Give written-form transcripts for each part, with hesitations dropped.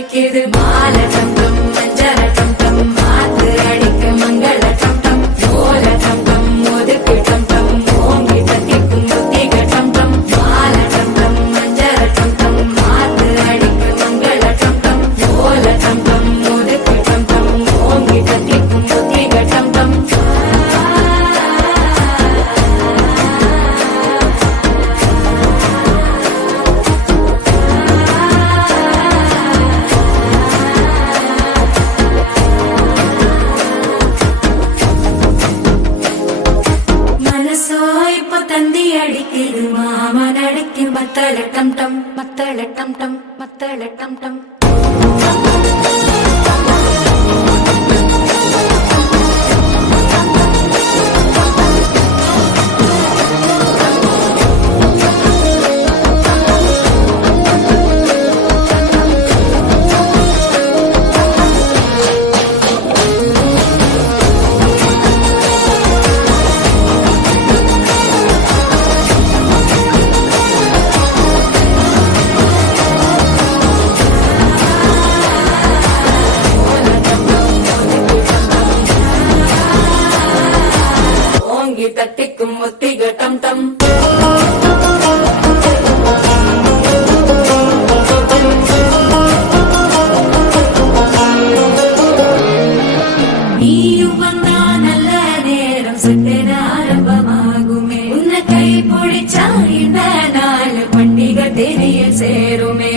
அடிக்குது மால டம் டம் மஞ்சர டம் டம் மாத்து அடிக்க மங்கள டம் டம் ஓல டம் டம் ஒதுக்கு டம் டம் ஓங்கி தட்டிக்கும் முத்திக டம் டம் மால டம் டம் மஞ்சர டம் டம் மாத்து அடிக்க மங்கள டம் டம் ஓல டம் டம் ஒதுக்கு டம் டம் ஓங்கி தட்டிக்கும் முத்திக டம் டம் தந்தி அடிக்குது மாமன் அடிக்கு மத்தள டம் டம் மத்தள டம் டம் மத்தள டம் டம் தட்டிக்கும் முத்திக டம் டம் நீயும் வந்தா நல்ல நேரம் சட்டென ஆரம்பமாகுமே உன்னை கை பிடிச்சா இந்த நாள் பண்டிகை தெரியல் சேருமே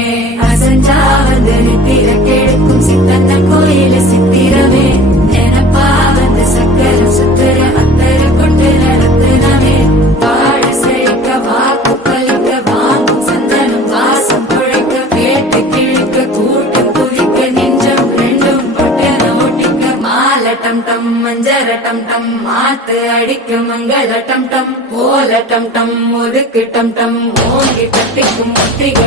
அசஞ்சா வந்து நித்திர கெடுக்கும் சித்தன்ன கோயில சித்திரமே நினப்பா வந்து சக்கர சுத்தர அத்தர கொண்டு நடத்துனவே வாழ செழிக்க வாக்கு பலிக்க வாங்கும் சந்தனம் வாசம் குழைக்க கேட்டு கிழிக்க கூட்டம் குவிக்க நெஞ்சம் ரெண்டும் பொட்டன ஒட்டிக்க மால டம் டம் மஞ்சர டம் டம் மாத்து அடிக்க மங்கள டம் டம் ஓல டம் டம் ஒதுக்கு டம் டம் ஓங்கி தட்டிக்கும் முத்திக